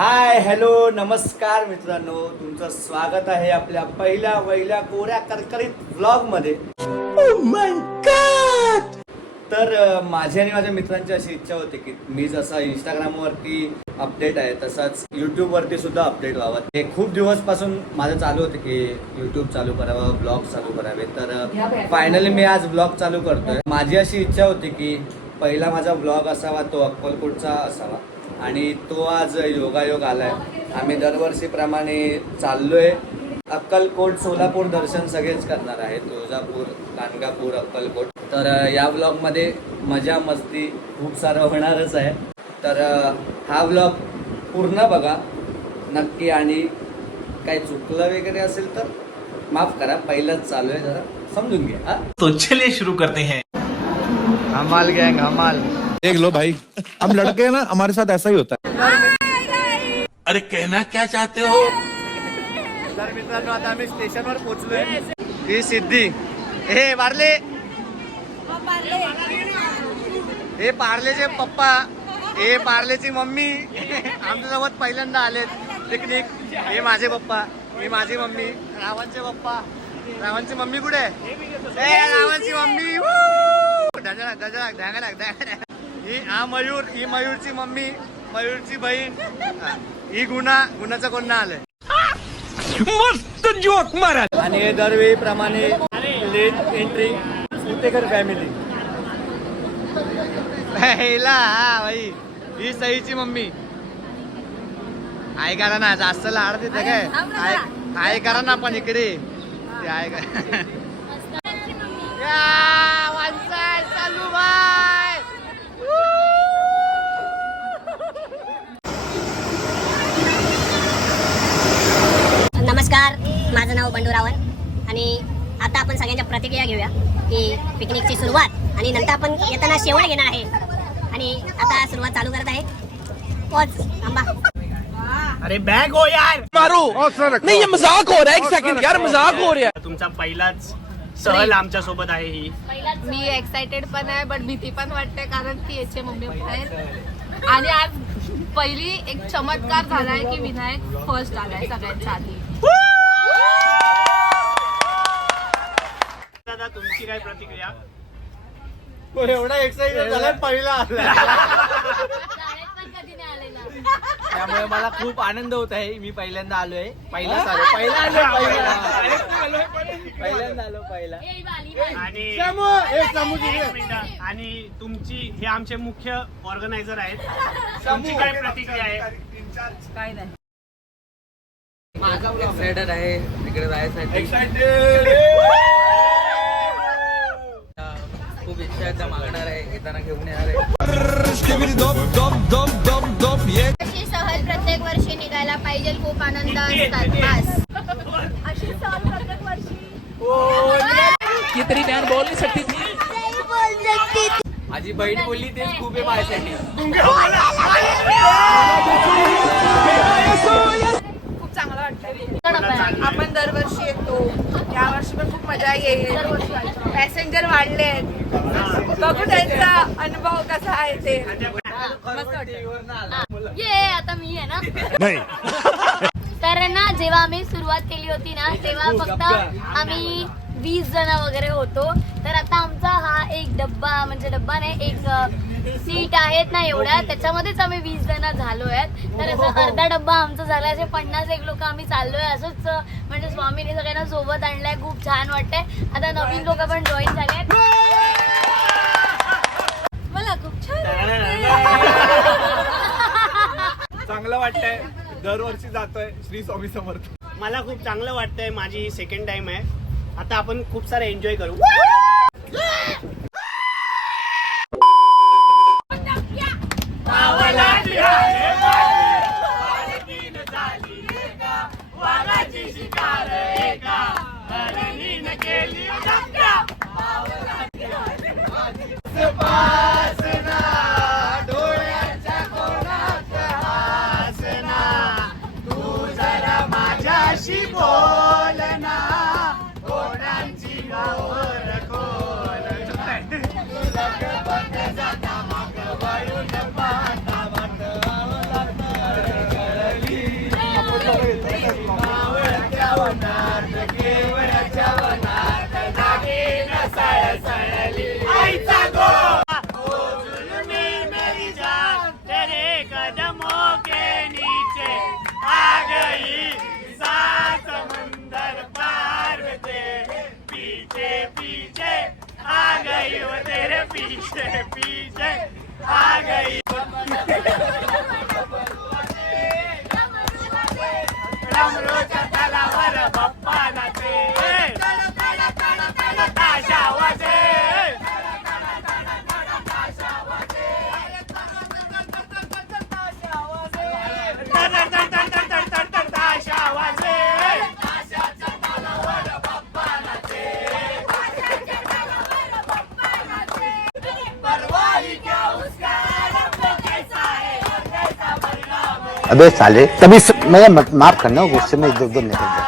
Hi hello नमस्कार मित्रांनो. तुमचं स्वागत आहे आपल्या पहिल्या वहिल्या कोऱ्या करकरीत व्लॉगमध्ये तर माझी आणि माझ्या मित्रांची अशी इच्छा होती की मी जसा इंस्टाग्राम वरती अपडेट आहे तसाच युट्यूब वरती सुद्धा अपडेट व्हावं. ते खूप दिवसपासून माझं चालू होतं की युट्यूब चालू करावं ब्लॉग चालू करावे. तर फायनली मी आज ब्लॉग चालू करतोय. माझी अशी इच्छा होती की पहिला माझा ब्लॉग असावा तो अक्कलकोटचा असावा. आणि तो आज योगायोग आलाय. आम्ही दरवर्षीप्रमाणे चाललोय. अक्कलकोट सोलापूर दर्शन सगळेच करणार आहे. तुळजापूर कानगापूर अक्कलकोट. तर या ब्लॉगमध्ये मजा मस्ती खूप सारं होणारच आहे. तर हा ब्लॉग पूर्ण बघा. नक्की आणि काही चुकलं वगैरे असेल तर माफ करा. पहिलंच चालू आहे जरा. समजून घ्या तो चलिए शुरू करते हैं. हमाल गँग हमाल. देख लो भाई। हम लड़के हैं ना हमारे साथ ऐसा ही होता है। अरे कहना क्या चाहते हो? तर मित्रांनो आता आम्ही स्टेशनवर पोहोचलोय. ही सिद्धी. हे वारले. हे पार्लेचे पप्पा हे पार्लेची मम्मी. आमच्यासोबत पहिल्यांदा आलेत. पिकनिक हे माझे पप्पा हे माझी मम्मी. रावांचे पप्पा. रावांची मम्मी कुठे? आहे ए, रावांची मम्मी! गजराक गजराक ढांगराक ढांगराक. ही हा मयूर ही मयूरची मम्मी मयूरची बहीण. हा, गुन्हा गुन्हाचा कोण ना आलंय मस्त जोक मारा. आणि दरवेळी प्रमाणे लेट एंट्री सुतेकर फॅमिली हेला हा भाई ही सईची मम्मी. आई करा ना जास्त लाड देते काय? आई करा ना पण इकडे. ते आई का या, वांसाय, चालू बाय नमस्कार माझं नाव बंडू रावण आणि आता आपण सगळ्यांच्या प्रतिक्रिया घेऊया की पिकनिकची सुरुवात आणि नंतर आपण येताना शेवट घेणार आहे. आणि आता सुरुवात चालू करत आहे. पॉज अरे बॅग हो यार. मारो. नहीं ये मजाक हो रहा है एक सेकंड यार मजाक हो रहा है. तुमचा पहिलाच सहल आमच्यासोबत आहे ही. मी एक्साइटेड पण आहे बट भीती पण वाटते कारण की याचे मम्मी आहेत. आणि आज पहिली एक चमत्कार झालाय की विनायक फर्स्ट आलाय सगळ्यांच्या आधी. तुमची काय प्रतिक्रिया? एवढा एक्साइटेड झाला पहिला आला. शाळेत पण कधी नाही आलेला. त्यामुळे मला खूप आनंद होत आहे. मी पहिल्यांदा आलोय. पहिलाच आलो. पहिला आलो पहिला. पहिल्यांदा आलो पहिला. आणि एक मिनिटं. आणि तुमची हे आमचे मुख्य ऑर्गनायझर आहेत. तुमची काय प्रतिक्रिया आहे? एक्सायटेड आहे. तिकडे जायसाठी. खूप इच्छा आहे त्या मागणार आहे येताना घेऊन येणार आहे. अशी सहल प्रत्येक वर्षी निघायला पाहिजे खूप आनंद असतात बस. अशी सहल प्रत्येक वर्षी. ती तरी ज्ञान बोल नाही सकती थी माझी बहीण बोलली तेच खूप आहे माझ्यासाठी. खूप चांगलं वाटतं आपण दरवर्षी येतो. या वर्षी पण मजा येईल. पॅसेंजर वाढले. आहेत बघू त्यांचा अनुभव कसा आहे ते. ये आता मी आहे ना. तर ना जेव्हा आम्ही सुरुवात केली होती ना तेव्हा फक्त आम्ही वीस जण वगैरे होतो. तर आता आमचा हा एक डब्बा म्हणजे डब्बा नाही एक सीट आहेत ना एवढ्या त्याच्यामध्येच आम्ही वीस जण झालो आहेत तर असं अर्धा डब्बा आमचा झाला असे पन्नास एक लोक आम्ही चाललोय. असंच म्हणजे स्वामीने सगळ्यांना सोबत आणलंय खूप छान वाटतंय. आता नवीन लोक पण जॉईन झाले आहेत. मला खूप छान चांगलं वाटतंय. दरवर्षी जातोय श्री स्वामी समर्थ. मला खूप चांगलं वाटतंय. माझी ही सेकंड टाइम आहे. आता आपण खूप सारे एन्जॉय करू. पीछे पीछे आ गई रम रोज अबे साले तभी मैं माफ करना गुस्से में इधर उधर निकल गया।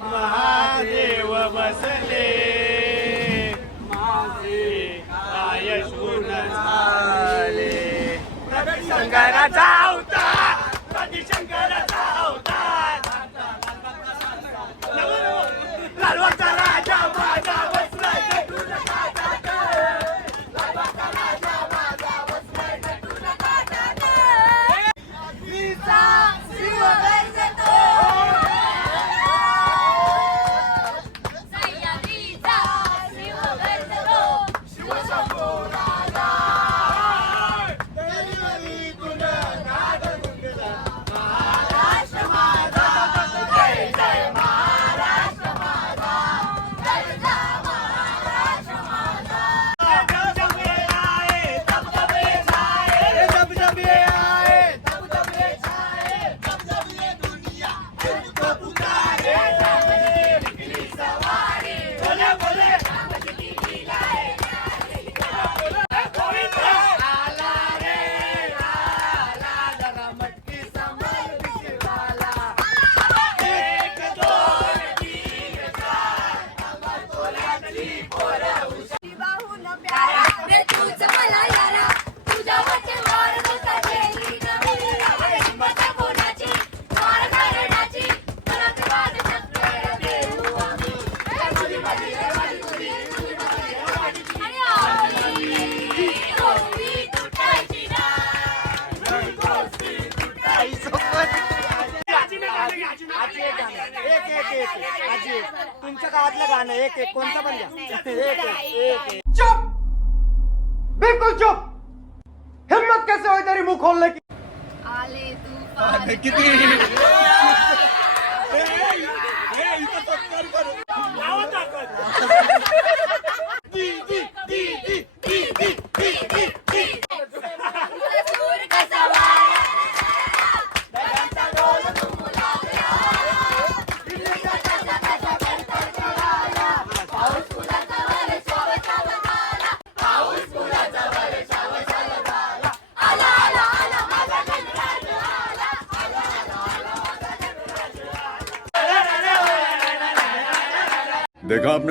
महादेव बसले. माझे काय झाले? शंकराचा अवतार. चुप बिल्कुल चुप हिम्मत कैसे हो तेरी मुंह खोलने की आले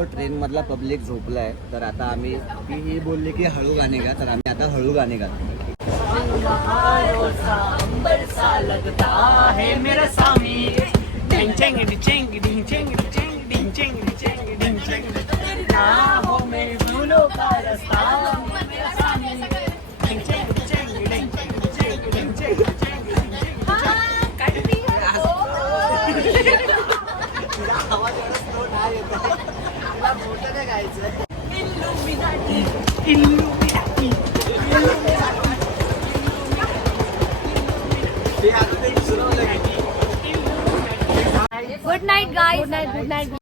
मित्रांनो ट्रेन मधला पब्लिक झोपलाय. तर आता आम्ही ती ही बोलली की हळू गाणे गा तर आम्ही आता हळू गाणे गातो. Good night guy good night good night गाडी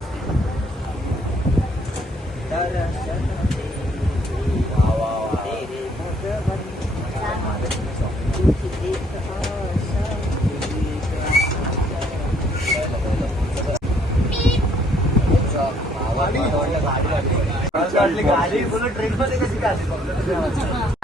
ट्रेन मध्ये कशी काय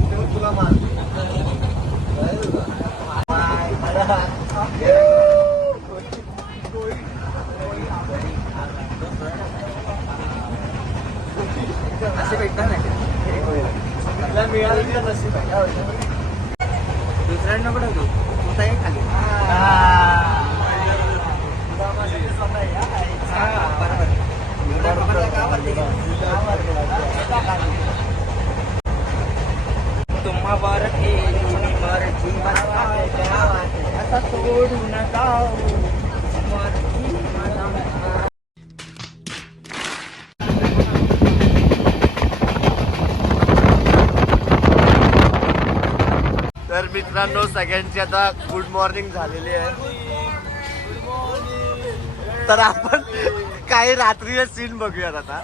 ठेवून तुला मार असे भेटणार नाही मिळालं आहे दुसऱ्यांना कुठं तू होता खाली तुम्हावर मर्जी असा सोडू नका तर मित्रांनो सगळ्यांची आता गुड मॉर्निंग झालेली आहे. तर आपण काही रात्रीचे सीन बघूयात आता.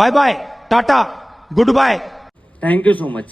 bye bye. Tata. Goodbye. Thank you so much.